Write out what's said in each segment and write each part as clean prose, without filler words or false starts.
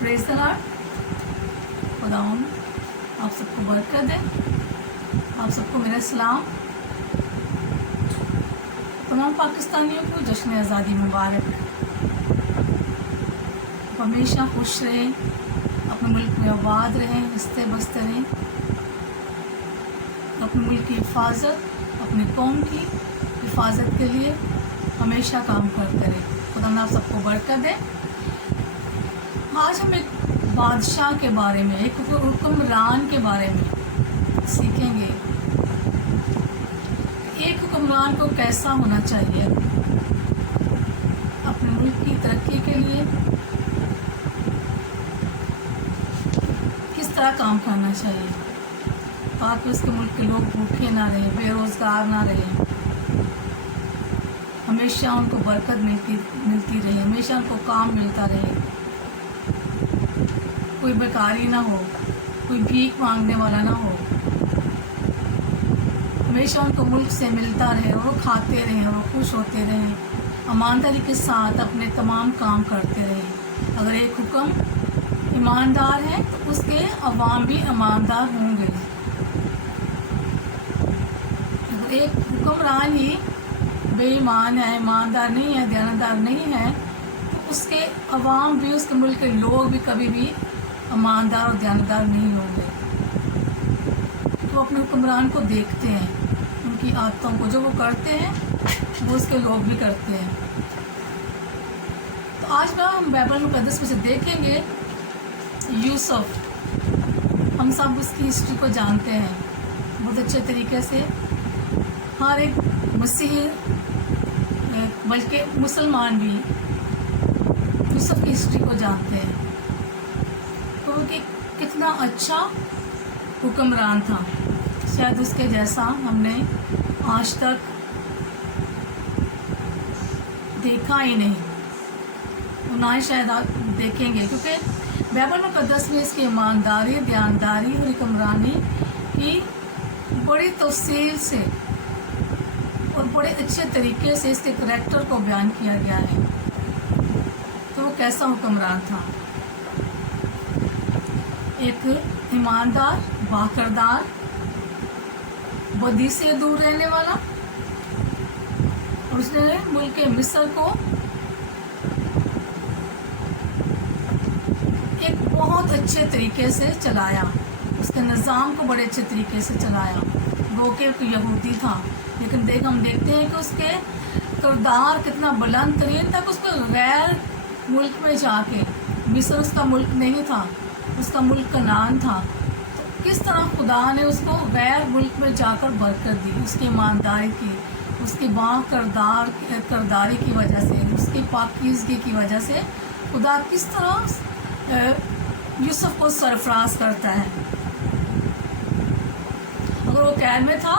Praise the Lord. खुदावंद आप सबको बरकत दे। आप सबको मेरा सलाम। तमाम पाकिस्तानियों को जश्न आज़ादी मुबारक। हमेशा खुश रहें, अपने मुल्क में आबाद रहें, हंसते बसते रहें, अपने मुल्क की हिफाजत, अपनी कौम की हिफाजत के लिए हमेशा काम करते रहें। खुदा आप सबको बरकत दे। आज हम एक बादशाह के बारे में, एक हुक्मरान के बारे में सीखेंगे। एक हुक्मरान को कैसा होना चाहिए अपने मुल्क की तरक्की के लिए, किस तरह काम करना चाहिए ताकि उसके मुल्क के लोग भूखे ना रहें, बेरोज़गार ना रहें, हमेशा उनको बरकत मिलती रहे, हमेशा उनको काम मिलता रहे, कोई बेकारी ना हो, कोई भीख मांगने वाला ना हो, हमेशा उनको मुल्क से मिलता रहे और वो खाते रहें और वो खुश होते रहें, ईमानदारी के साथ अपने तमाम काम करते रहें। अगर एक हुक्म ईमानदार है तो उसके अवाम भी ईमानदार होंगे। अगर एक हुक्मरान ही बेईमान है, ईमानदार नहीं है, दयानतदार नहीं है, तो उसके अवाम भी, उसके मुल्क के लोग भी कभी भी ईमानदार और दयानतदार नहीं होंगे। तो अपने हुक्मरान को देखते हैं, उनकी आदतों को, जो वो करते हैं वो उसके लोग भी करते हैं। तो आज का हम बाइबल मुक़द्दस में से देखेंगे यूसुफ। हम सब उसकी हिस्ट्री को जानते हैं बहुत अच्छे तरीके से। हर एक मसीही बल्कि मुसलमान भी यूसुफ की हिस्ट्री को जानते हैं। तो वो कितना अच्छा हुक्मरान था, शायद उसके जैसा हमने आज तक देखा ही नहीं, ना ही शायद आप देखेंगे, क्योंकि बाइबल मुक़द्दस में इसकी ईमानदारी, दयानतदारी और हुक्मरानी की बड़ी तफसील से और बड़े अच्छे तरीके से इसके करैक्टर को बयान किया गया है। तो वो कैसा हुक्मरान था? एक ईमानदार, बाकिरदार, बदी से दूर रहने वाला, और उसने मुल्क मिस्र को एक बहुत अच्छे तरीके से चलाया, उसके निज़ाम को बड़े अच्छे तरीके से चलाया। वो के यहूदी था, लेकिन हम देखते हैं कि उसके किरदार कितना बुलंद तरीन था कि उसको गैर मुल्क में जाके, मिस्र उसका मुल्क नहीं था, उसका मुल्क कनान था, तो किस तरह खुदा ने उसको गैर मुल्क में जाकर बरकत दी, उसकी ईमानदारी की, उसकी किरदारी की वजह से, उसकी पाकीज़गी की वजह से खुदा किस तरह यूसुफ को सरफराज करता है। अगर वो कैद में था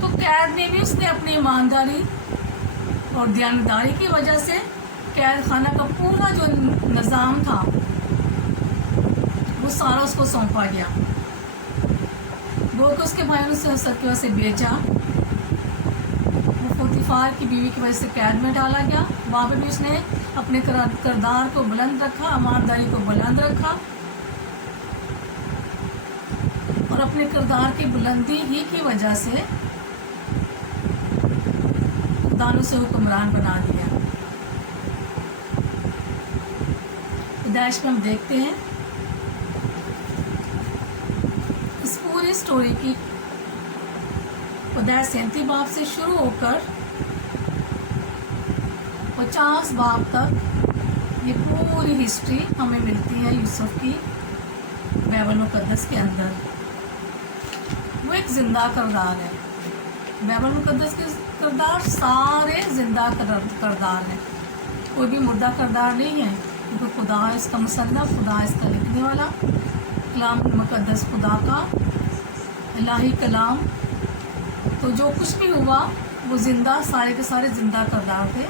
तो कैद में भी उसने अपनी ईमानदारी और दयानतदारी की वजह से कैद खाना का पूरा जो निज़ाम था वो सारा उसको सौंपा गया। वो कि उसके भाई ने उसे हसद की वजह से बेचा, वो पोतीफार की बीवी की वजह से कैद में डाला गया। वहाँ पर भी उसने अपने किरदार को बुलंद रखा, ईमानदारी को बुलंद रखा, और अपने किरदार की बुलंदी ही की वजह से खुदा ने उसे हुक्मरान बना दिया। पैदाइश में हम देखते हैं इस पूरी स्टोरी की पैदाइश 37 बाब से शुरू होकर 50 बाब तक ये पूरी हिस्ट्री हमें मिलती है यूसुफ की बाइबल मुक़द्दस के अंदर। वो एक ज़िंदा किरदार है। बाइबल मुक़द्दस के किरदार सारे ज़िंदा किरदार हैं, कोई भी मुर्दा किरदार नहीं है, क्योंकि खुदा इसका मुसन्नफ़, खुदा इसका लिखने वाला, कलाम मुक़द्दस खुदा का इलाही कलाम। तो जो कुछ भी हुआ वो ज़िंदा, सारे के सारे ज़िंदा किरदार थे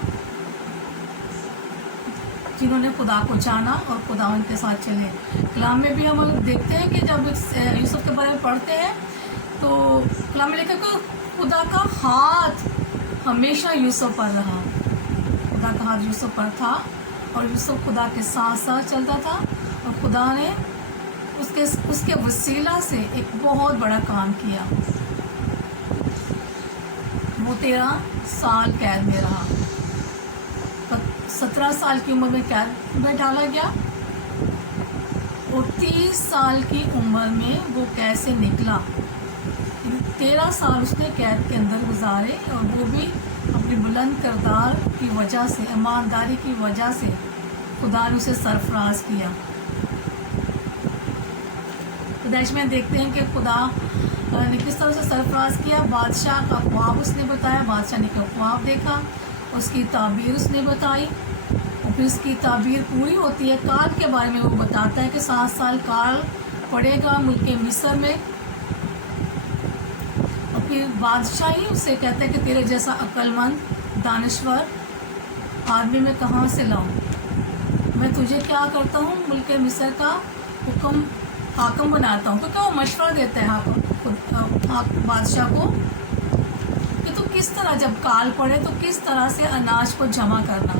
जिन्होंने खुदा को जाना और खुदा उनके साथ चले। कलाम में भी हम देखते हैं कि जब यूसुफ के बारे में पढ़ते हैं तो कलाम में लिखा कि खुदा का हाथ हमेशा यूसुफ पर रहा, खुदा का हाथ यूसुफ पर था और यूसुफ खुदा के साथ साथ चलता था اور خدا نے اس کے وسیلہ سے ایک بہت بڑا کام کیا. وہ 13 سال قید میں رہا. 17 سال کی عمر میں قید میں ڈالا گیا اور 30 سال کی عمر میں وہ قید سے نکلا. 13 سال اس نے قید کے اندر گزارے اور وہ بھی اپنی بلند کردار کی وجہ سے، ایمانداری کی وجہ سے خدا نے اسے سرفراز کیا. پیدائش میں دیکھتے ہیں کہ خدا نے کس طرح سے سرفراز کیا. بادشاہ کا خواب اس نے بتایا، بادشاہ نے خواب دیکھا، اس کی تعبیر اس نے بتائی اور پھر اس کی تعبیر پوری ہوتی ہے. کال کے بارے میں وہ بتاتا ہے کہ 7 سال کال پڑے گا ملک مصر میں. اور پھر بادشاہ ہی اسے کہتا ہے کہ تیرے جیسا عقل مند دانشور آدمی میں کہاں سے لاؤں. میں تجھے کیا کرتا ہوں، ملک مصر کا حاکم بناتا ہوں. کیونکہ وہ مشورہ دیتا ہے بادشاہ کو کہ تو کس طرح جب کال پڑے تو کس طرح سے اناج کو جمع کرنا.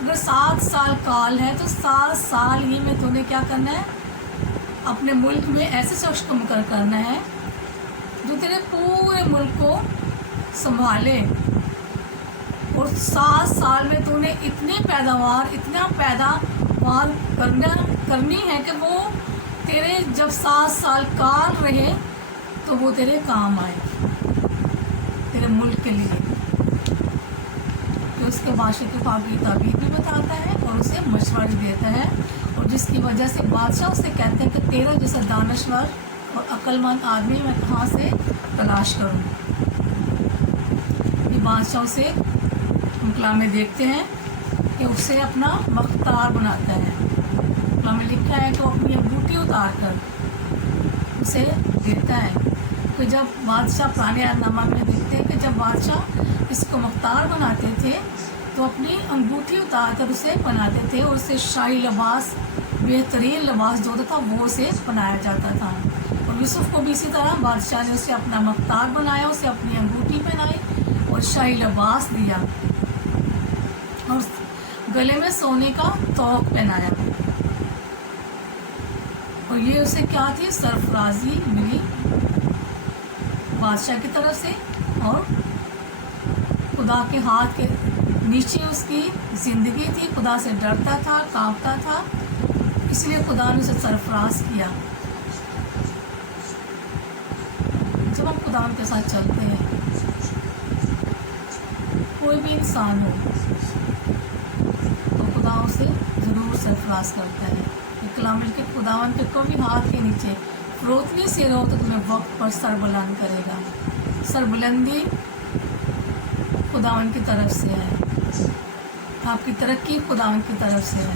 اگر 7 سال کال ہے تو 7 سال ہی میں تو نے کیا کرنا ہے، اپنے ملک میں ایسے شخص کو مقرر کرنا ہے جو تیرے پورے ملک کو سنبھالے. اور 7 سال میں تو نے اتنا پیداوار کرنی ہے کہ وہ تیرے جب 7 سال کال رہے تو وہ تیرے کام آئے تیرے ملک کے لیے. اس کے بادشاہ کی خواب کی تعبیر بھی بتاتا ہے اور اسے مشورہ بھی دیتا ہے. اور جس کی وجہ سے بادشاہ اسے کہتے ہیں کہ تیرا جیسا دانشور اور عقل مند آدمی میں کہاں سے تلاش کروں. یہ بادشاہ اسے کلام میں دیکھتے ہیں کہ اسے اپنا مختار بناتا ہے. کلام میں لکھا ہے کہ وہ اپنی انگوٹھی اتار کر اسے دیتا ہے. کہ جب بادشاہ پرانے عہد میں دیکھتے ہیں کہ جب بادشاہ اس کو مختار بناتے تھے تو اپنی انگوٹھی اتار کر اسے بناتے تھے اور اسے شاہی لباس، بہترین لباس جو تھا وہ اسے بنایا جاتا تھا. اور یوسف کو بھی اسی طرح بادشاہ نے اسے اپنا مختار بنایا، اسے اپنی انگوٹھی پہنائی اور شاہی لباس دیا اور گلے میں سونے کا توق پہنایا. اور یہ اسے کیا تھی، سرفرازی ملی بادشاہ کی طرف سے. اور خدا کے ہاتھ کے نیچے اس کی زندگی تھی، خدا سے ڈرتا تھا، کانپتا تھا، اس لیے خدا نے اسے سرفراز کیا. جب ہم خدا کے ساتھ چلتے ہیں، کوئی بھی انسان ہو تو خدا اسے ضرور سرفراز کرتا ہے. کلام کے خداوند کے کبھی ہاتھ کے نیچے فروتنی سے رہو تو تمہیں وقت پر سر بلند کرے گا. سر بلندی خداوند کی طرف سے ہے، آپ کی ترقی خداوند کی طرف سے ہے.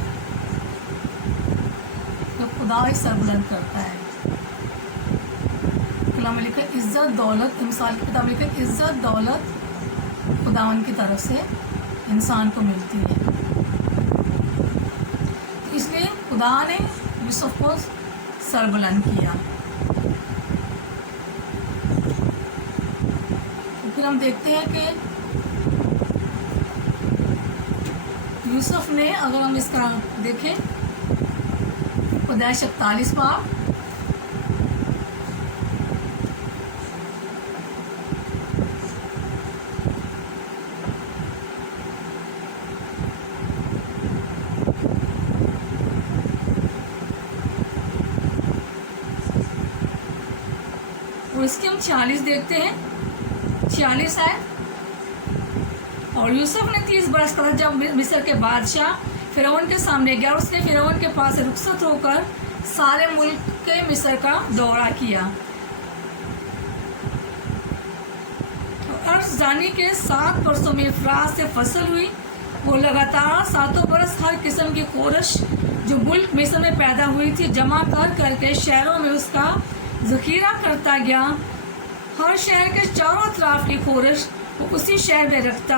تو خدا ہی سر بلند کرتا ہے. کلام میں لکھا عزت دولت، مثال کی کتاب لکھا عزت دولت خداوند کی طرف سے انسان کو ملتی ہے. اس لیے خدا نے یوسف کو سر بلند کیا. پھر ہم دیکھتے ہیں کہ یوسف نے، اگر ہم اس طرح دیکھیں پیدائش 41 باب اور اس کے ہم 46 دیکھتے ہیں. 46 ہے. اور یوسف نے 30 برس کا جب مصر کے بادشاہ فرعون کے سامنے گیا اور اس نے فرعون کے پاس سے رخصت ہو کر سارے ملک کے مصر کا دورہ کیا. عرض زانی کے 7 برسوں میں افراط سے فصل ہوئی. وہ لگاتار 7 برس ہر قسم کی خورش جو ملک مصر میں پیدا ہوئی تھی جمع کر کے شہروں میں اس کا ذخیرہ کرتا گیا. ہر شہر کے چاروں اطراف کی خورش وہ اسی شہر میں رکھتا.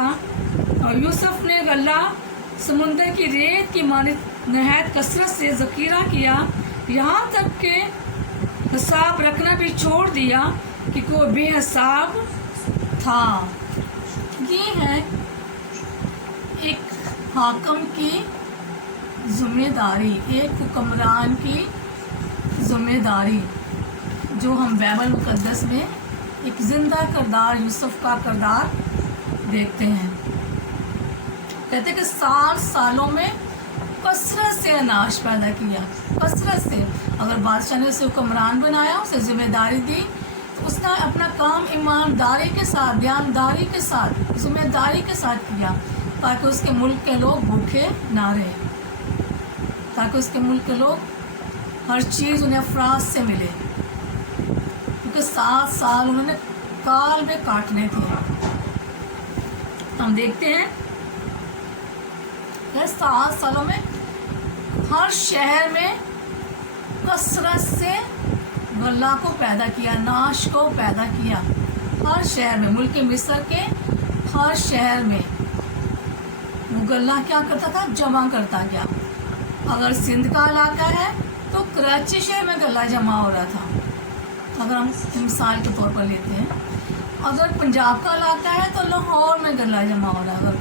اور یوسف نے غلہ سمندر کی ریت کی مانند نہایت کثرت سے ذخیرہ کیا، یہاں تک کہ حساب رکھنا بھی چھوڑ دیا کہ وہ بے حساب تھا. یہ ہے ایک حاکم کی जिम्मेदारी, एक हुक्मरान की जिम्मेदारी, जो हम बाइबल मुकद्दस में एक जिंदा किरदार यूसुफ का किरदार देखते हैं। कहते हैं कि 60 सालों में कसरत से अनाज पैदा किया, कसरत से। अगर बादशाह ने उसे हुक्मरान बनाया, उसे जिम्मेदारी दी, तो उसने अपना काम ईमानदारी के साथ, ध्यानदारी के साथ, जिम्मेदारी के साथ किया, ताकि उसके मुल्क के लोग भूखे ना रहे, ताकि उसके मुल्क के लोग हर चीज़ उन्हें अफराज से मिले, क्योंकि 7 साल उन्होंने काल में काटने थे। हम देखते हैं 7 सालों में हर शहर में कसरत से गल्ला को पैदा किया, अनाज को पैदा किया, हर शहर में, मुल्क मिस्र के हर शहर में वो गल्ला क्या करता था, जमा करता गया। अगर सिंध का इलाका है तो कराची शहर में गल्ला जमा हो रहा था, अगर हम मिसाल के तौर पर लेते हैं। अगर पंजाब का इलाका है तो लाहौर में गल्ला जमा हो रहा है,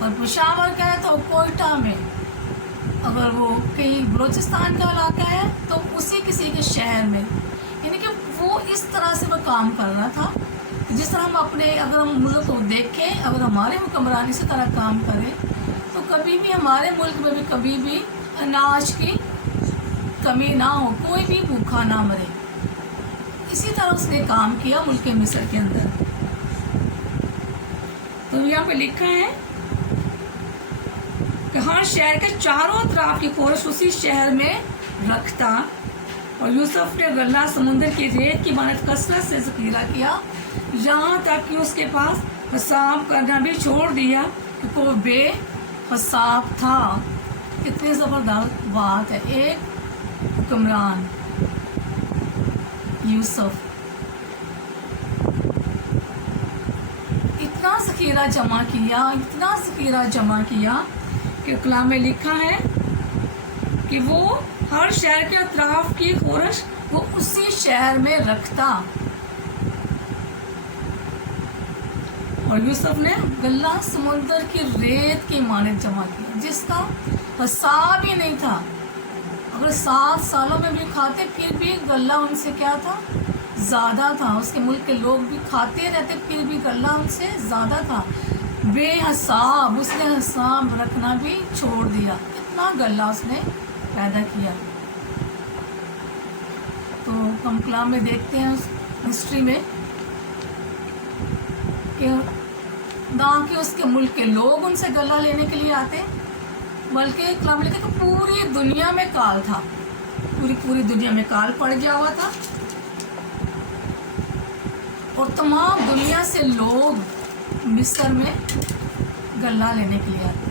और पेशावर का है तो कोयटा में, अगर वो कहीं बलूचिस्तान का इलाका है तो उसी किसी के शहर में। यानी कि वो इस तरह से वो काम कर रहा था। जिस तरह हम अपने, अगर हम मुल्क को देखें, अगर हमारे हुक्मरान इसी तरह काम करें तो कभी भी हमारे मुल्क में भी कभी भी अनाज की कमी ना हो, कोई भी भूखा ना मरे। इसी तरह उसने काम किया मुल्क मिस्र के अंदर। तो यहाँ पे लिखा है कि हर शहर के चारों तरफ की खोरश उसी शहर में रखता, और यूसुफ ने गल्ला समुद्र की रेत की मानद कसरत से ज़ख़ीरा किया, यहाँ तक कि उसके पास हिसाब करना भी छोड़ दिया, क्योंकि वो बेहिसाब था। कितनी ज़बरदस्त बात है। एक हुक्मरान यूसुफ इतना ज़ख़ीरा जमा किया, इतना ज़ख़ीरा जमा किया कि कलाम में लिखा है कि वो हर शहर के अतराफ की खोरश वो उसी शहर में रखता। और यूसुफ ने गल्ला समुद्र की रेत की मानद जमा किया, जिसका हिसाब ही नहीं था। अगर 7 सालों में भी खाते फिर भी गल्ला उनसे क्या था, ज़्यादा था। उसके मुल्क के लोग भी खाते रहते फिर भी गल्ला उनसे ज़्यादा था। बेहिसाब, उसने हिसाब रखना भी छोड़ दिया, इतना गल्ला उसने पैदा किया। तो हम कलाम में देखते हैं उस हिस्ट्री में कि ना कि उसके मुल्क के लोग उनसे गल्ला लेने के लिए आते, बल्कि कलाम लिखा कि पूरी दुनिया में काल था, पूरी दुनिया में काल पड़ गया हुआ था, और तमाम दुनिया से लोग मिस्र में गल्ला लेने के लिए आते।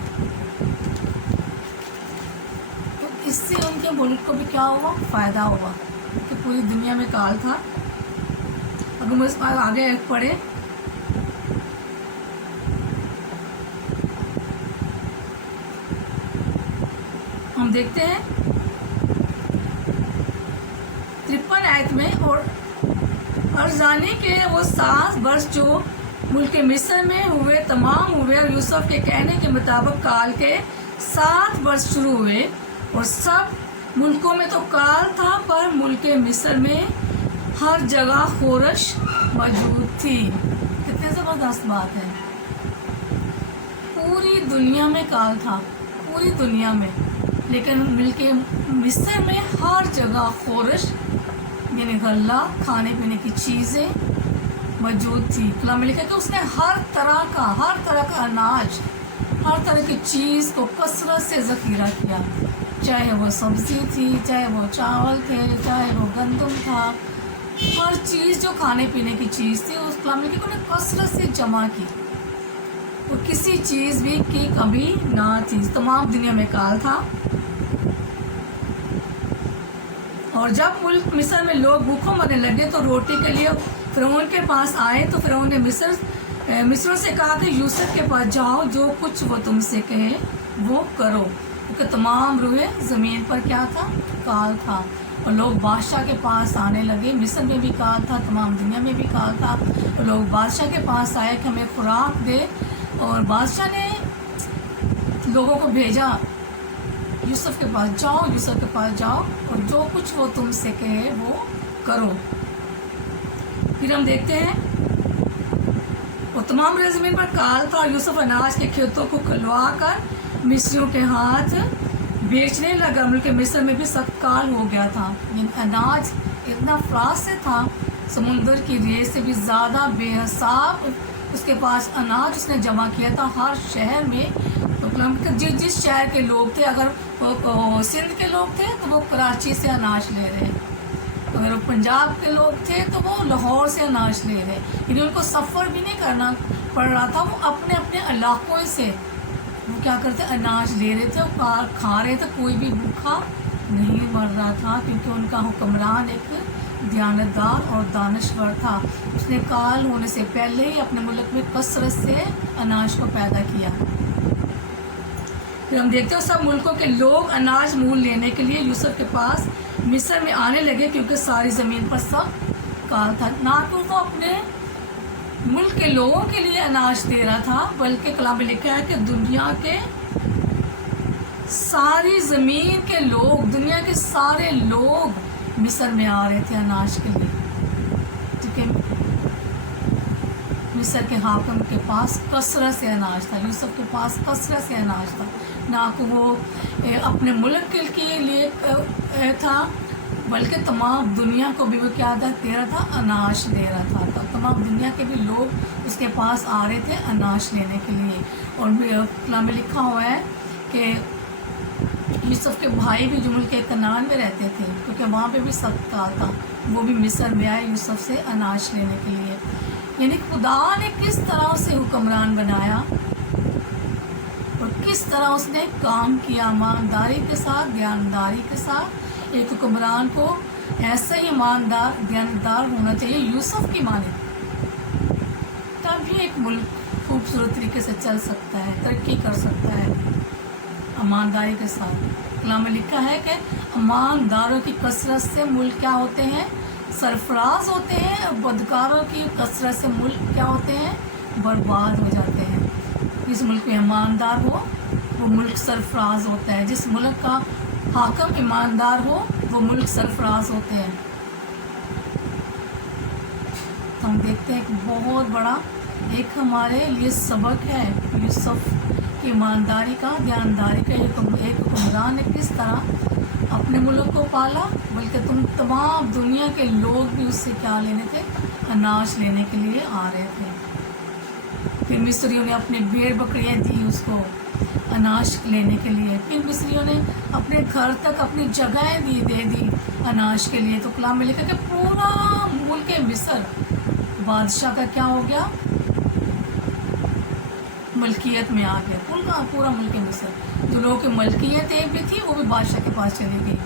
तो इससे उनके मुल्क को भी क्या हुआ, फ़ायदा हुआ कि पूरी दुनिया में काल था। अगर हम इस बार आगे पढ़े हम देखते हैं 53 आयत में, और अर्जानी के वो 7 वर्ष जो मुल्क मिस्र में हुए तमाम हुए, और यूसुफ के कहने के मुताबिक काल के 7 वर्ष शुरू हुए, और सब मुल्कों में तो काल था, पर मुल्क मिस्र में हर जगह खोरश मौजूद थी। कितनी ज़बरदस्त बात है। पूरी दुनिया में काल था, पूरी दुनिया में, लेकिन मुल्क मिस्र में हर जगह खोरश यानी गल्ला, खाने पीने की चीज़ें मौजूद थी। कलाम में लिखा कि उसने हर तरह का अनाज, हर तरह की चीज़ को कसरत से ज़ख़ीरा किया, चाहे वो सब्ज़ी थी, चाहे वो चावल थे, चाहे वो गंदम था, हर चीज़ जो खाने पीने की चीज़ थी उस कलाम में लिखा कि उन्होंने कसरत से जमा की, और किसी चीज़ भी की कमी ना थी। तमाम दुनिया में काल था। और जब मुल्क मिस्र में लोग भूखों मरने लगे तो रोटी के लिए फ़िरौन के पास आए, तो फ़िरौन ने मिस्र से कहा कि यूसुफ के पास जाओ, जो कुछ वो तुमसे कहे वो करो, क्योंकि तमाम रूहे ज़मीन पर क्या था, काल था। और लोग बादशाह के पास आने लगे। मिस्र में भी काल था, तमाम दुनिया में भी काल था। और लोग बादशाह के पास आए कि हमें खुराक दे, और बादशाह ने लोगों को भेजा यूसुफ के पास जाओ, यूसुफ के पास जाओ और जो कुछ वो तुमसे कहे वो करो। फिर हम देखते हैं वो तमाम ज़मीन पर काल था और यूसुफ अनाज के खेतों को खुलवा कर मिस्रियों के हाथ बेचने लगा। बल्कि मिस्र में भी सख्त काल हो गया था। अनाज इतना फराज से था, समुंदर की रेत से भी ज़्यादा बेहिसाब उसके पास अनाज उसने जमा किया था। हर शहर में तो जिस शहर के लोग थे, अगर वो सिंध के लोग थे तो वो कराची से अनाज ले रहे, अगर वो पंजाब के लोग थे तो वो लाहौर से अनाज ले रहे। यानी उनको सफ़र भी नहीं करना पड़ रहा था, वो अपने अपने इलाकों से वो क्या करते अनाज ले रहे थे और खा रहे थे। कोई भी भूखा नहीं मर रहा था, क्योंकि उनका हुक्मरान एक दयानतदार और दानश्वर था। उसने काल होने से पहले ही अपने मुल्क में कसरत से अनाज को पैदा किया। फिर हम देखते हैं सब मुल्कों के लोग अनाज मूल लेने के लिए यूसुफ के पास मिस्र में आने लगे, क्योंकि सारी ज़मीन पर सब काल था। ना तो वो अपने मुल्क के लोगों के लिए अनाज दे रहा था, बल्कि कलाम में लिखा है कि दुनिया के सारी ज़मीन के लोग, दुनिया के सारे लोग मिस्र में आ रहे थे अनाज के लिए, क्योंकि मिस्र के हाकिम के पास कसरत से अनाज था। यूसुफ के पास कसरत से अनाज था, ना कि वो अपने मुल्क के लिए था, बल्कि तमाम दुनिया को भी वो क्या दे रहा था, अनाज दे रहा था। तो तमाम दुनिया के भी लोग उसके पास आ रहे थे अनाज लेने के लिए। और कलाम में लिखा हुआ है कि यूसुफ के भाई भी जो मुल्क कनान में रहते थे, क्योंकि वहाँ पे भी सख्त काल था, वो भी मिस्र में आए यूसुफ से अनाज लेने के लिए। यानी खुदा ने किस तरह उसे हुक्मरान बनाया और किस तरह उसने काम किया, ईमानदारी के साथ, ध्यानदारी के साथ। एक हुक्मरान को ऐसा ही ईमानदार ध्यानदार होना चाहिए यूसुफ की माने, तभी एक मुल्क खूबसूरत तरीके से चल सकता है, तरक्की कर सकता है ईमानदारी के साथ। कलाम में लिखा है कि ईमानदारों की कसरत से मुल्क क्या होते हैं, सरफराज होते हैं, और बदकारों की कसरत से मुल्क क्या होते हैं, बर्बाद हो जाते हैं। जिस मुल्क में ईमानदार हो वो मुल्क सरफराज होता है, जिस मुल्क का हाकिम ईमानदार हो वो मुल्क सरफराज होते हैं। तो हम देखते हैं कि बहुत बड़ा एक हमारे लिए सबक है यूसुफ की ईमानदारी का, ध्यानदारी का। एक हुक्मरान ने किस तरह अपने मुल्क को पाला, बल्कि तुम तमाम दुनिया के लोग भी उससे क्या लेने थे, अनाज लेने के लिए आ रहे थे। फिर मिस्रियों ने अपने भेड़ बकरियाँ दी उसको अनाज लेने के लिए। फिर मिस्रियों ने अपने घर तक अपनी जगहें दे दी अनाज के लिए। तो कलाम में लिखा कि पूरा मुल्क मिस्र बादशाह का क्या हो गया, मलकियत में आ गया। पूरा मुल्क मिस्र, जो लोगों की मलकियतें भी थी वो भी बादशाह के पास चली गई,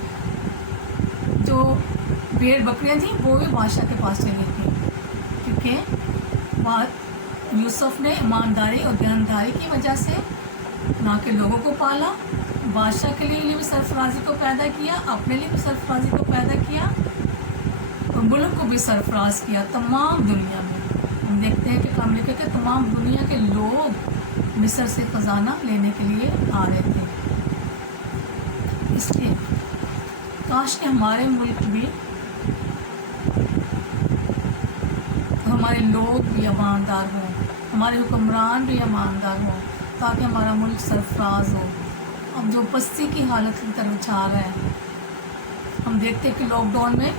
जो भेड़ बकरियाँ थी वो भी बादशाह के पास चली गई, क्योंकि यूसुफ ने ईमानदारी और ध्यानदारी की वजह से ना के लोगों को पाला, बादशाह के लिए भी सरफराजी को पैदा किया, अपने लिए भी सरफराजी को पैदा किया और मुल्क को भी सरफराज किया तमाम दुनिया में। हम देखते हैं कि कलाम लिखा कि तमाम दुनिया के लोग मिस्र से खजाना लेने के लिए आ रहे थे। इसलिए काश कि हमारे मुल्क भी, हमारे लोग भी ईमानदार हों, हमारे हुक्मरान भी ईमानदार हों, ताकि हमारा मुल्क सरफराज हो। अब जो पस्ती की हालत की तरफ जा रहा है, हम देखते हैं कि लॉकडाउन में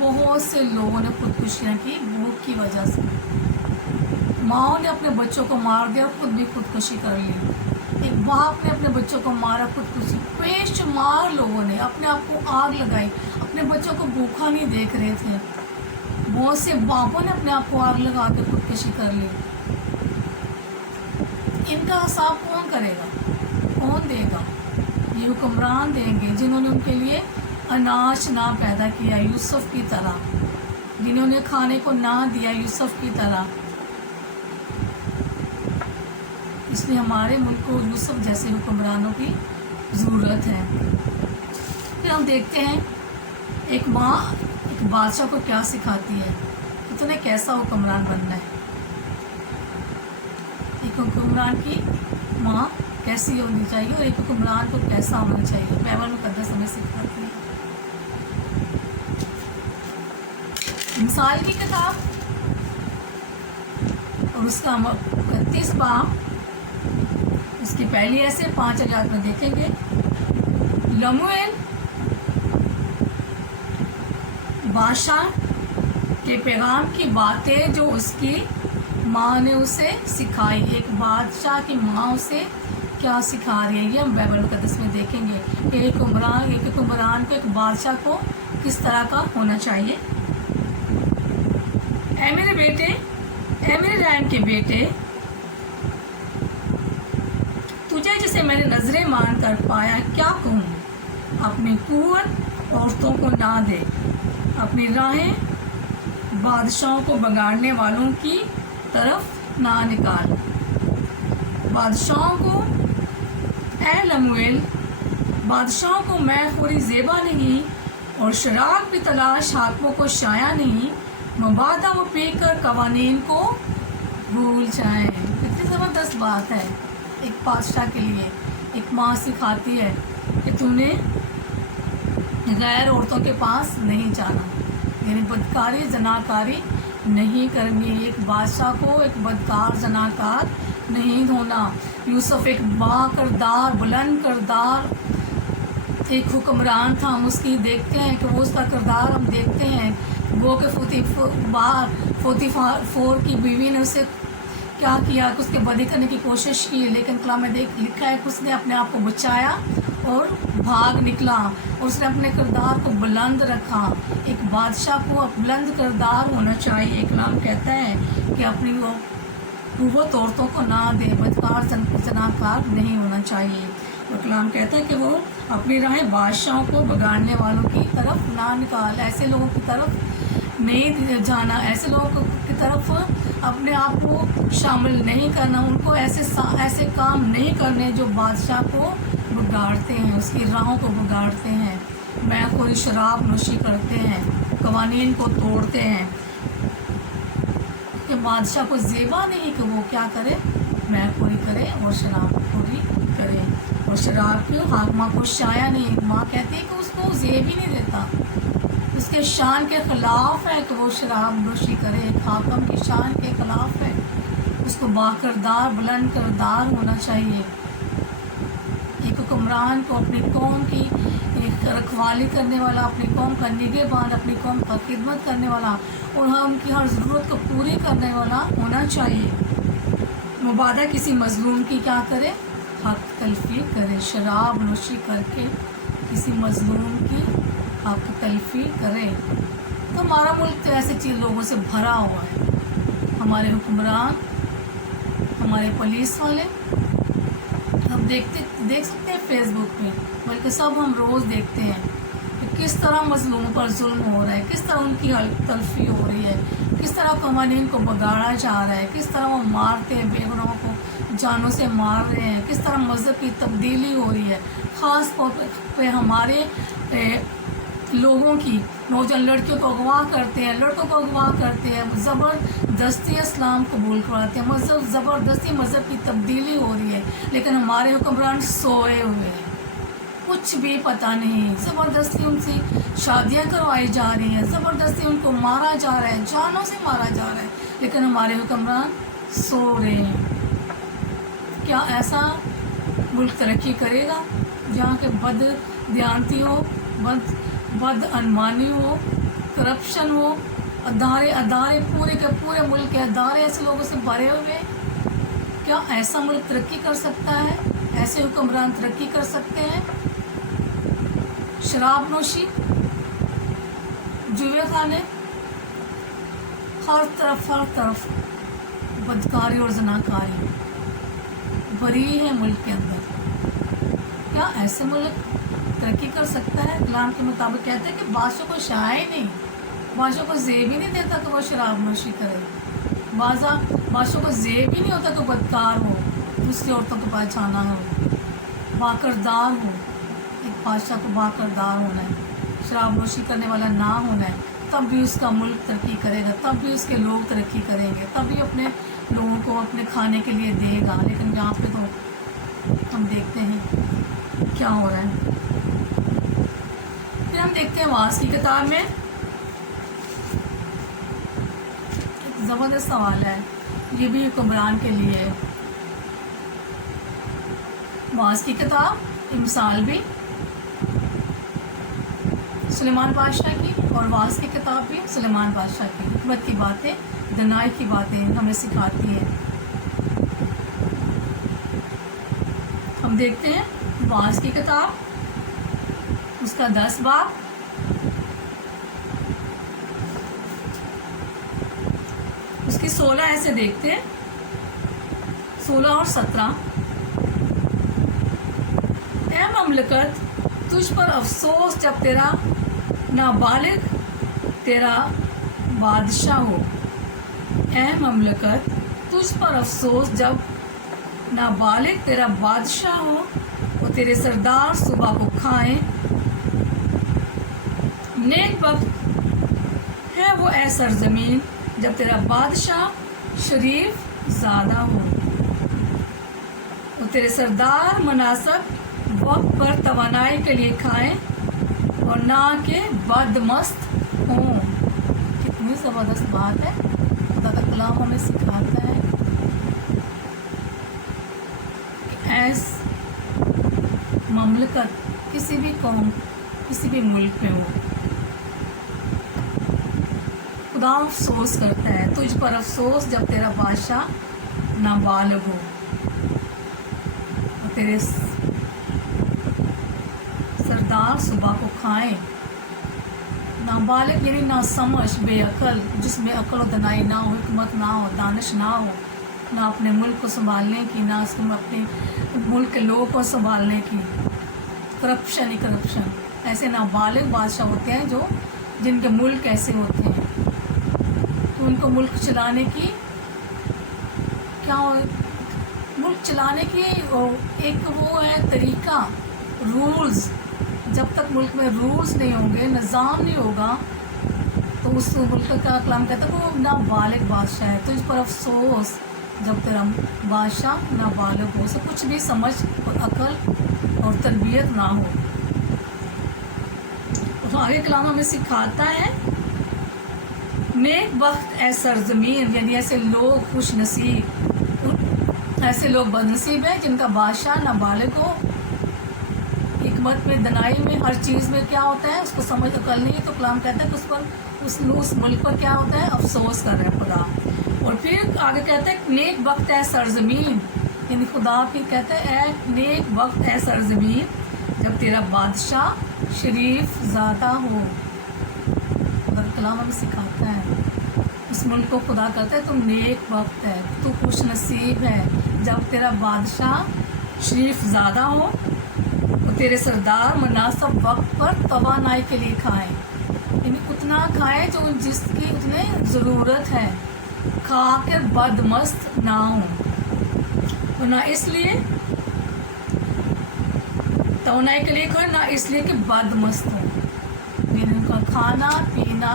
बहुत से लोगों ने खुदकुशियाँ की भूख की वजह से। माओ ने अपने बच्चों को मार दिया और खुद भी खुदकुशी कर ली। एक बाप ने अपने बच्चों को मारा, खुदकुशी। बेशुमार लोगों ने अपने आप को आग लगाई, अपने बच्चों को भूखा नहीं देख रहे थे। बहुत से बापों ने अपने आप को आग लगा के खुदकुशी कर ली। इनका हिसाब कौन करेगा, कौन देगा? ये हुक्मरान देंगे जिन्होंने उनके लिए अनाज ना पैदा किया यूसुफ की तरह, जिन्होंने खाने को ना दिया यूसुफ की तरह। इसलिए हमारे मुल्क को यूसुफ जैसे हुक्मरानों की ज़रूरत है। फिर हम देखते हैं एक माँ एक बादशाह को क्या सिखाती है कि तुम्हें कैसा हुक्मरान बनना है। एक हुक्मरान की माँ कैसी होनी चाहिए और एक हुक्मरान को कैसा होना चाहिए, बाइबल मुकद्दस हमें सिखाती है। मिसाल की किताब और उसका 31 बाब, उसकी पहली ऐसे 5 आयत में देखेंगे। लमूएल बादशाह के पैगाम की बातें जो उसकी माँ ने उसे सिखाई। एक बादशाह की माँ उसे क्या सिखा रही है, ये हम बाइबल मुकद्दस में देखेंगे कि एक हुक्मरान को, एक बादशाह को किस तरह का होना चाहिए। ऐ मेरे बेटे, ऐ मेरे रैन के बेटे, तुझे जिसे मैंने नजरें मान कर पाया क्या कहूँ, अपनी कुंवर औरतों को ना दे, अपनी राहें बादशाहों को बगाड़ने वालों की तरफ ना निकाल। बादशाहों को, ऐ लमूएल, बादशाहों को मैखोरी ज़ेबा नहीं और शराब की तलाश हाकिमों को शाया नहीं, मबादा वो पीकर कवानीन को भूल जाएं। कितनी ज़बरदस्त बात है एक बादशाह के लिए। एक माँ सिखाती है कि तूने गैर औरतों के पास नहीं जाना, यानी बदकारी जनाकारी नहीं करनी। एक बादशाह को एक बदकार जनाकार नहीं होना। यूसुफ एक बाकरदार, बुलंद करदार एक हुक्मरान था। हम उसकी देखते हैं कि वो उसका किरदार हम देखते हैं। वो के फोर की बीवी ने उसे क्या किया कि उसके बदी करने की कोशिश की, लेकिन कलाम में लिखा है कि उसने अपने आप को बचाया और भाग निकला और उसने अपने किरदार को बुलंद रखा। एक बादशाह को बुलंद किरदार होना चाहिए। कलाम कहता है कि अपनी वो कुव्वत औरतों को ना दे, बदकार जनाकार नहीं होना चाहिए। और कलाम कहता है कि वो अपनी राहें बादशाहों को बगाड़ने वालों की तरफ ना निकाल। ऐसे लोगों की तरफ नहीं जाना, ऐसे लोगों की तरफ अपने आप को शामिल नहीं करना। उनको ऐसे काम नहीं करने जो बादशाह को बिगाड़ते हैं, उसकी राहों को बिगाड़ते हैं, मैखोरी शराब नोशी करते हैं, कवानीन को तोड़ते हैं। कि बादशाह को ज़ेबा नहीं कि वो क्या करे, मैखोरी करे और शराबखोरी करे। और शराब की हाकिमा को शाया नहीं। माँ कहती है कि उसको ज़ेब ही नहीं देता, उसके शान के ख़िलाफ़ है कि वो शराब नोशी करे। एक हाकिम की शान के ख़िलाफ़ है। उसको बाकरदार, बुलंद करदार होना चाहिए। एक हुक्मरान को अपनी कौम की एक रखवाली करने वाला, अपनी कौम का निगहबान, अपनी कौम का खिदमत करने वाला और उनकी हर ज़रूरत को पूरी करने वाला होना चाहिए। मुबादा किसी मज़लूम की क्या करे, हक तलफी करे। शराब नोशी करके किसी मज़लूम की हक तलफी करे। तो हमारा मुल्क तो ऐसे चीज़ लोगों से भरा हुआ है। हमारे हुक्मरान, हमारे पुलिस वाले, हम देख सकते हैं फेसबुक पे, बल्कि सब हम रोज़ देखते हैं कि किस तरह मज़लूमों पर जुल्म हो रहा है, किस तरह उनकी हक तलफी हो रही है, किस तरह कवानीन को बगाड़ा जा रहा है, किस तरह वो मारते हैं, बेगुनाहों को जानों से मार रहे हैं, किस तरह मज़हब की तब्दीली हो रही है। ख़ास तौर पे हमारे लोगों की, नौजवान लड़कियों को अगवा करते हैं, लड़कों को अगवा करते हैं, ज़बरदस्ती इस्लाम कबूल कराते हैं, ज़बरदस्ती मज़हब की तब्दीली हो रही है। लेकिन हमारे हुक्मरान सोए हुए हैं, कुछ भी पता नहीं। ज़बरदस्ती उनसे शादियाँ करवाई जा रही हैं, ज़बरदस्ती उनको मारा जा रहा है, जानों से मारा जा रहा है, लेकिन हमारे हुक्मरान सो रहे हैं। क्या ऐसा मुल्क तरक्की करेगा जहाँ के बददियानती हो, बद अनमानी हो, करप्शन हो, अदारे पूरे के पूरे मुल्क के अदारे ऐसे लोगों से भरे हुए? क्या ऐसा मुल्क तरक्की कर सकता है? ऐसे हुक्मरान तरक्की कर सकते हैं? शराब नोशी, जुए खाने, हर तरफ बदकारी और जनाकारी भरी है मुल्क के अंदर। क्या ऐसे मुल्क तरक्की कर सकता है? कलाम के मुताबिक कहते हैं कि बादशाह को शाया ही नहीं, बादशाह को ज़ेब ही नहीं देता कि वो शराब नोशी करे, बादशाह को ज़ेब ही नहीं होता कि बदकार हो, दूसरी औरतों को पहचाना हो, बाकरदार हो। एक बादशाह को बाकरदार होना है, शराब नोशी करने वाला ना होना है, तब भी उसका मुल्क तरक्की करेगा, तब भी उसके लोग तरक्की करेंगे, तब भी अपने लोगों को अपने खाने के लिए देगा। लेकिन यहाँ पे तो हम देखते हैं क्या हो रहा है। फिर हम देखते हैं वास की किताब में एक ज़बरदस्त सवाल है, ये भी हुक्मरान के लिए है। वास की किताब मिसाल भी सुलेमान बादशाह की, और वास की किताब भी सुलेमान बादशाह की हिकमत की बातें, दनाई की बातें हमें सिखाती है। हम देखते हैं वास की किताब, उसका 10 बाब, उसकी 16 ऐसे देखते हैं, 16 और 17। ऐ ममलकत तुझ पर अफसोस जब तेरा नाबालिग तेरा बादशाह हो। ऐ ममलकत तुझ पर अफसोस जब नाबालिग तेरा बादशाह हो, वो तेरे सरदार सुबह को खाएं। नेक वक्त है वो ऐ सरजमीन जब तेरा बादशाह शरीफ ज़ादा हो, वो तेरे सरदार मुनासिब वक्त पर तवानाई के लिए खाएं और ना कि बदमस्त हों। कितनी ज़बरदस्त बात है। खुदा का कलाम हमें सिखाता है कि ऐस ममलकत किसी भी कौम, किसी भी मुल्क में हो, खुदा अफसोस करता है। तुझ पर अफसोस जब तेरा बादशाह नाबालिग हो और तेरे सरदार सुबह को खाएं। नाबालिग यानी ना समझ, बेअकल, जिसमें अकल और दनाई ना हो, हिकमत ना हो, दानिश ना हो, ना अपने मुल्क को संभालने की, ना अपने मुल्क के लोगों को संभालने की। करप्शन ही करप्शन। ऐसे नाबालिग बादशाह होते हैं जो जिनके मुल्क ऐसे होते हैं, तो उनको मुल्क चलाने की क्या, मुल्क चलाने की एक वो है तरीका, रूल्स। जब तक मुल्क में रूल्स नहीं होंगे, निज़ाम नहीं होगा, तो उस मुल्क का कलाम कहता है वो नाबालिग बादशाह है। तो इस पर अफसोस जब तेरा बादशाह नाबालिग हो, उसे कुछ भी समझ और अकल और तरबियत ना हो। तो आगे कलाम हमें सिखाता है नेक वक्त ऐ सरजमीन, यानी ऐसे लोग खुश नसीब, ऐसे लोग बदनसीब हैं जिनका बादशाह नाबालिग हो। हिकमत में, दनाई में, हर चीज़ में क्या होता है, उसको समझ अकल नहीं है, तो कलाम कहता है कि उस पर उस मुल्क पर क्या होता है, अफसोस कर रहे हैं खुदा। और फिर आगे कहता है नेक वक्त है सरजमीन, यानी खुदा फिर कहता है ए नेक वक्त है सरजमीन जब तेरा बादशाह शरीफ ज़ादा हो। खुदा कलाम हमें सिखाता है, उस मुल्क को खुदा कहता है तुम नेक वक्त है, तू खुश नसीब है जब तेरा बादशाह शरीफ ज़ादा हो, तेरे सरदार मुनासिब वक्त पर तवानाई के लिए खाएं, यानी उतना खाएं जो जिसकी उतने ज़रूरत है, खा कर बदमस्त ना हो। तो ना इसलिए तवानाई के लिए खाएं, ना इसलिए कि बदमस्त हो, यानी उनका खाना पीना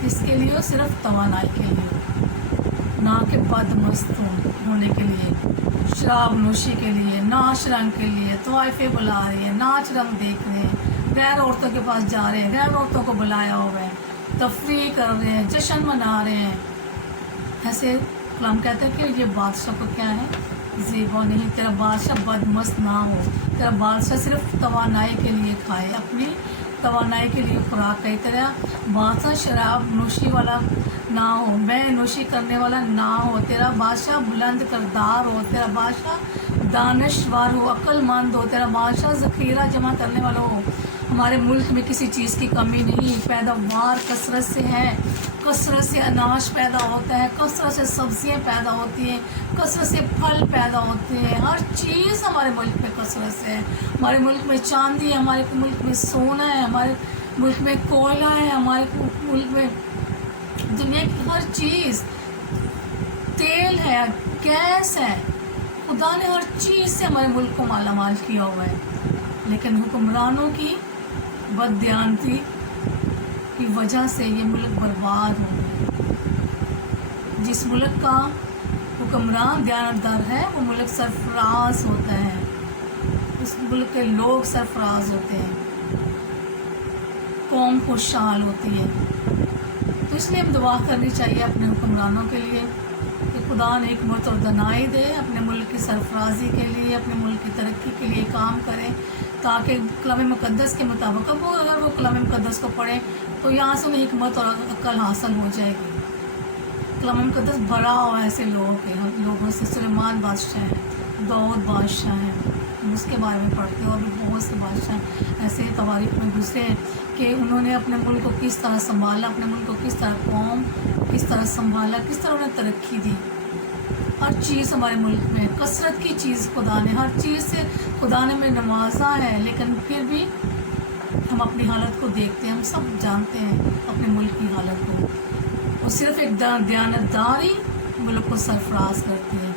किसके लिए हो, सिर्फ तवानाई के लिए, ना कि बदमस्त होने के लिए, शराब नोशी के लिए, नाच रंग के लिए। तवाइफे बुला रही है, नाच रंग देख रहे हैं, गैर औरतों के पास जा रहे हैं, गैर औरतों को बुलाया हुआ है, तफरीह कर रहे हैं, जश्न मना रहे हैं। ऐसे कलाम कहते हैं कि ये बादशाह को क्या है, ज़ेबा नहीं। तेरा बादशाह बदमस्त ना हो, तेरा बादशाह सिर्फ तवानाई के लिए खाए, अपनी तवानाई के लिए खुराक है। तेरा बादशाह शराब नोशी वाला ना हो, मैं नोशी करने वाला ना हो, तेरा बादशाह बुलंद करदार हो, तेरा बादशाह दानिशवर हो, अक्लमंद हो, तेरा बादशाह ज़ख़ीरा जमा करने वाला हो। हमारे मुल्क में किसी चीज़ की कमी नहीं, पैदावार कसरत से है, कसरत से अनाज पैदा होता है, कसरत से सब्जियां पैदा होती हैं, कसरत से फल पैदा होते हैं, हर चीज़ हमारे मुल्क में कसरत से है। हमारे मुल्क में चांदी है, हमारे मुल्क में सोना है, हमारे मुल्क में कोयला है, हमारे मुल्क में दुनिया की हर चीज़, तेल है, गैस है। खुदा ने हर चीज़ से हमारे मुल्क को माला माल किया हुआ है, लेकिन हुक्मरानों की बददियानती की वजह से ये मुल्क बर्बाद हो गया। जिस मुल्क का हुक्मरान दयानतदार है, वो मुल्क सरफराज होता है, उस मुल्क के लोग सरफराज होते हैं, कौम खुशहाल होती है। तो इसलिए हम दुआ करनी चाहिए अपने हुक्मरानों के लिए कि खुदा ने हिकमत और दनाई दे, अपने मुल्क की सरफराजी के लिए, अपने मुल्क की तरक्की के लिए काम करें, ताकि कलाम मुक़द्दस के मुताबिक अब वो अगर वो कलाम मुक़द्दस को पढ़ें तो यहाँ से उन्हें हिकमत और अक्ल हासिल हो जाएगी। कलाम मुक़द्दस भरा हुआ है ऐसे लोगों से। सुलेमान बादशाह है, दाऊद बादशाह है, हम उसके बारे में पढ़ते हैं, और भी बहुत से बादशाह ऐसे तवारीख में गुजरे हैं कि उन्होंने अपने मुल्क को किस तरह संभाला, अपने मुल्क को किस तरह कौम किस तरह संभाला, किस तरह उन्हें तरक्की दी। हर चीज़ हमारे मुल्क में कसरत की चीज़ खुदा ने, हर चीज़ से खुदा ने हमें नवाजा है, लेकिन फिर भी हम अपनी हालत को देखते हैं, हम सब जानते हैं अपने मुल्क की हालत को। वो सिर्फ एक दयानतदारी मुल्क को सरफराज करती है।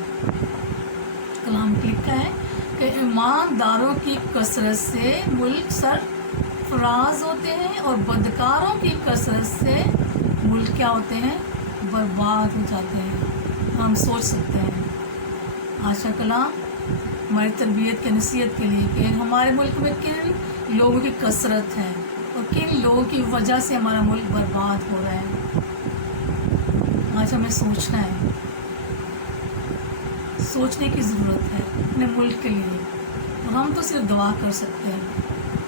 कलाम लिखा है कि ईमानदारों की कसरत से मुल्क सरफराज होते हैं और बदकारों की कसरत से मुल्क क्या होते हैं, बर्बाद हो जाते हैं। हम सोच सकते हैं आज का कलाम हमारी तरबियत की नसीहत के लिए कि हमारे मुल्क में किन लोगों की कसरत है और किन लोगों की वजह से हमारा मुल्क बर्बाद हो रहा है। आज हमें सोचना है, सोचने की ज़रूरत है अपने मुल्क के लिए, और हम तो सिर्फ दुआ कर सकते हैं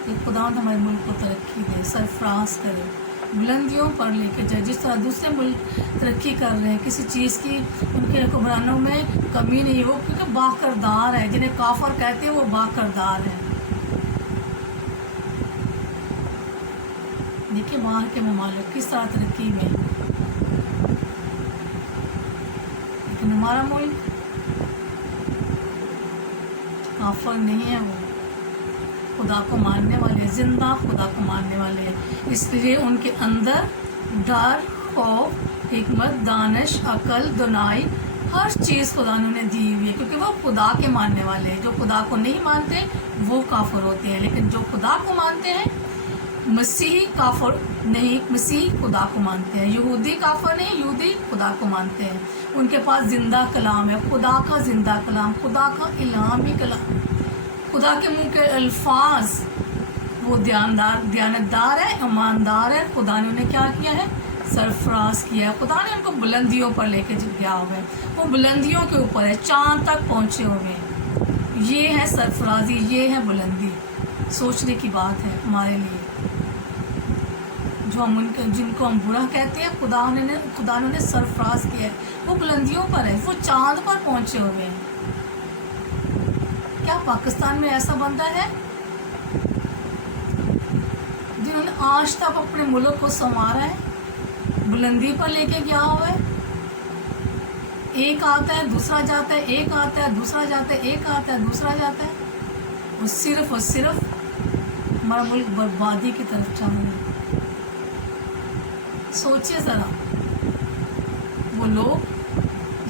कि खुदा हमारे मुल्क को तरक्की दे, सरफराज करे, बुलंदियों पर लेके जाए। जिस तरह दूसरे मुल्क तरक्की कर रहे हैं, किसी चीज़ की उनके हुक्मरानों में कमी नहीं हो, क्योंकि बाकरदार है, जिन्हें काफर कहते हैं वो बाकरदार है। देखिए बाहर के ममालिक किस तरह तरक्की में, लेकिन हमारा मुल्क काफर नहीं है, वो खुदा को मानने वाले, ज़िंदा खुदा को मानने वाले हैं। इसलिए उनके अंदर डर, खौफ, हिकमत, दानिश, अकल, दुनाई, हर चीज़ खुदा ने उन्हें दी हुई है, क्योंकि वो खुदा के मानने वाले हैं। जो खुदा को नहीं मानते वो काफर होते हैं, लेकिन जो खुदा को मानते हैं, मसीही काफर नहीं, मसीह खुदा को मानते हैं। यहूदी काफर नहीं, यहूदी खुदा को मानते हैं। उनके पास ज़िंदा कलाम है, खुदा का ज़िंदा कलाम, खुदा का इल्हामी कलाम, खुदा के मुंह के अल्फाज। वो दयानतदार है, ईमानदार है। खुदा ने उन्हें क्या किया है, सरफराज किया है। खुदा ने उनको बुलंदियों पर लेके गया हुआ है, वो बुलंदियों के ऊपर है, चांद तक पहुँचे हुए हैं। ये है सरफराजी, ये है बुलंदी। सोचने की बात है हमारे लिए। जो हम उनके जिनको हम बुरा कहते हैं, खुदा ने उन्हें सरफराज किया है, वो बुलंदियों पर है, वो चांद पर पहुँचे हुए हैं। क्या पाकिस्तान में ऐसा बंदा है जिन्होंने आज तक अपने मुल्क को संवारा है, बुलंदी पर लेके गया हुआ है? एक आता है दूसरा जाता है, एक आता है दूसरा जाता है, एक आता है दूसरा जाता है, और सिर्फ हमारा मुल्क बर्बादी की तरफ चल रहा है। सोचिए ज़रा, वो लोग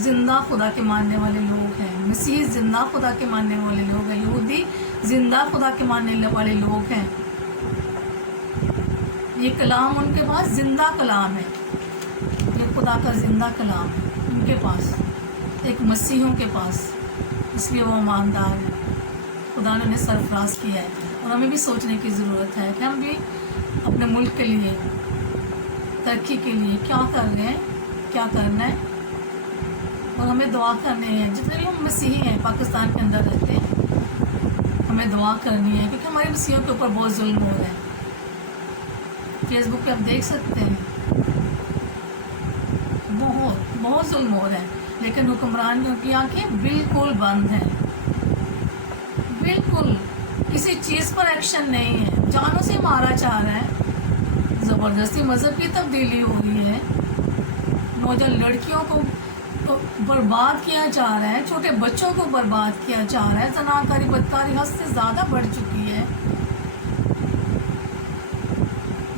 ज़िंदा खुदा के मानने वाले लोग हैं, मसीह ज़िंदा खुदा के मानने वाले लोग हैं, यहूदी ज़िंदा खुदा के मानने वाले लोग हैं। ये कलाम उनके पास ज़िंदा कलाम है, ये खुदा का ज़िंदा कलाम है उनके पास, एक मसीहों के पास। इसलिए वो ईमानदार है, खुदा ने उन्हें सरफराज किया है। और हमें भी सोचने की ज़रूरत है कि हम भी अपने मुल्क के लिए, तरक्की के लिए क्या कर रहे हैं, क्या करना है, और हमें दुआ करनी है। जितने भी हम मसीही हैं पाकिस्तान के अंदर रहते हैं, हमें दुआ करनी है, क्योंकि हमारे मसीहियों के ऊपर बहुत जुल्म हो रहा है। फेसबुक पे आप देख सकते हैं, बहुत जुल्म हो रहा है, लेकिन हुक्मरानियों की आंखें बिल्कुल बंद हैं, बिल्कुल किसी चीज़ पर एक्शन नहीं है। जानों से मारा जा रहा है, ज़बरदस्ती मज़हब की तब्दीली हो रही है, नौजवान लड़कियों को बर्बाद किया जा रहा है, छोटे बच्चों को बर्बाद किया जा रहा है, जनाकारी बदकारी हद से ज़्यादा बढ़ चुकी है।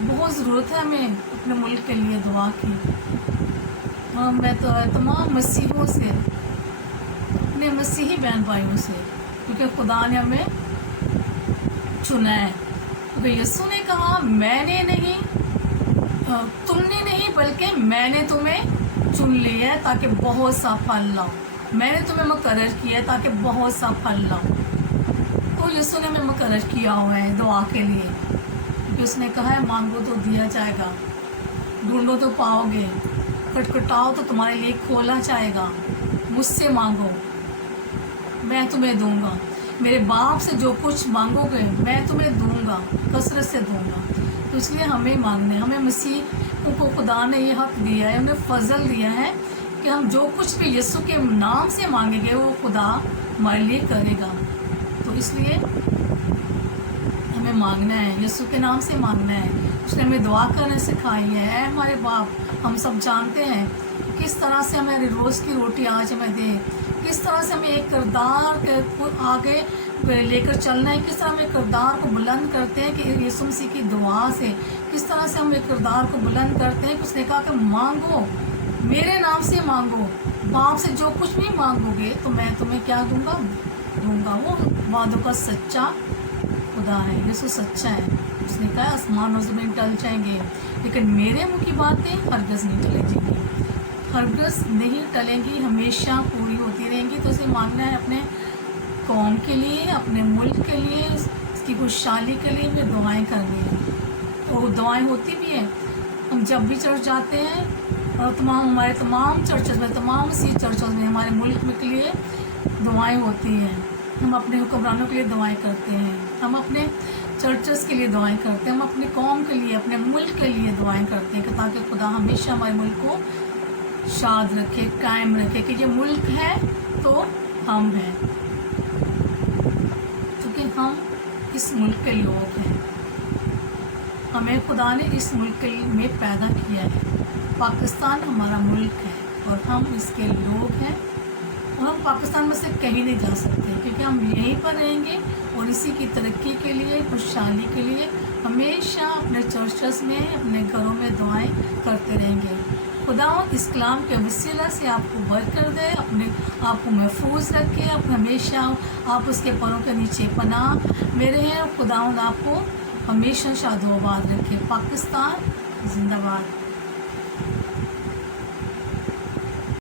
बहुत ज़रूरत है हमें अपने मुल्क के लिए दुआ की। और मैं तो तमाम मसीहों से, अपने मसीही बहन भाइयों से, क्योंकि खुदा ने हमें चुना है, क्योंकि यीशु ने कहा मैंने नहीं, तुमने नहीं, बल्कि मैंने तुम्हें चुन लिया है ताकि बहुत सा फल लाओ। मैंने तुम्हें मुकर्रर किया है ताकि बहुत सा फल लाओ। तो यीशु ने हमें मुकर्रर किया हुआ है दुआ के लिए, क्योंकि उसने कहा है मांगो तो दिया जाएगा, ढूंढो तो पाओगे, खटखटाओ तो तुम्हारे लिए खोला जाएगा। मुझसे मांगो, मैं तुम्हें दूंगा। मेरे बाप से जो कुछ मांगोगे मैं तुम्हें दूंगा, कसरत से दूंगा। तो इसलिए हमें मांगने, हमें मसीह को खुदा ने ये हक दिया है, हमें फजल दिया है कि हम जो कुछ भी यीशु के नाम से मांगेंगे वो खुदा हमारे लिए करेगा। तो इसलिए हमें मांगना है, यीशु के नाम से मांगना है। उसने हमें दुआ करने सिखाई है। हमारे बाप, हम सब जानते हैं किस तरह से हमें रोज़ की रोटी आज हमें दे, किस तरह से हमें एक किरदार के आगे लेकर चलना है, किस तरह हम एक किरदार को बुलंद करते हैं कि यीशु मसीह की दुआ से किस तरह से हम एक किरदार को बुलंद करते हैं कि उसने कहा कि मांगो, मेरे नाम से मांगो, बाप से जो कुछ भी मांगोगे तो मैं तुम्हें क्या दूंगा, दूंगा। वो वादों का सच्चा खुदा है, यीशु सच्चा है। उसने कहा आसमान और ज़मीन टल जाएंगे लेकिन मेरे मुँह की बातें हरगिज़ नहीं टलेंगी, हरगिज़ नहीं टलेंगी, हमेशा पूरी होती रहेंगी। तो उसे मांगना है अपने कौम के लिए, अपने मुल्क के लिए, उसकी खुशहाली के लिए हमें दुआएं करनी है। तो दुआएं होती भी हैं। हम जब भी चर्च जाते हैं और हमारे तमाम चर्चेस में, तमाम सी चर्चों में हमारे मुल्क में के लिए दुआएं होती हैं। हम अपने हुक्मरानों के लिए दुआएं करते हैं, हम अपने चर्चेस के लिए दुआएं करते हैं, हम अपने कौम के लिए, अपने मुल्क के लिए दुआएं करते हैं कि ताकि खुदा हमेशा हमारे मुल्क को शाद रखे, कायम रखे कि ये मुल्क है तो हम हैं, क्योंकि हम इस मुल्क के लोग हैं। हमें खुदा ने इस मुल्क में पैदा किया है। पाकिस्तान हमारा मुल्क है और हम इसके लोग हैं और हम पाकिस्तान में से कहीं नहीं जा सकते, क्योंकि हम यहीं पर रहेंगे और इसी की तरक्की के लिए, खुशहाली के लिए हमेशा अपने चर्चेस में, अपने घरों में दुआएं करते रहेंगे। खुदा इस कलाम के वसीला से आपको बरकत दे, अपने आप को महफूज रखे, आप हमेशा आप उसके पैरों के नीचे पनाह मेरे हैं। खुदा आपको हमेशा शादोबाद रखे। पाकिस्तान जिंदाबाद।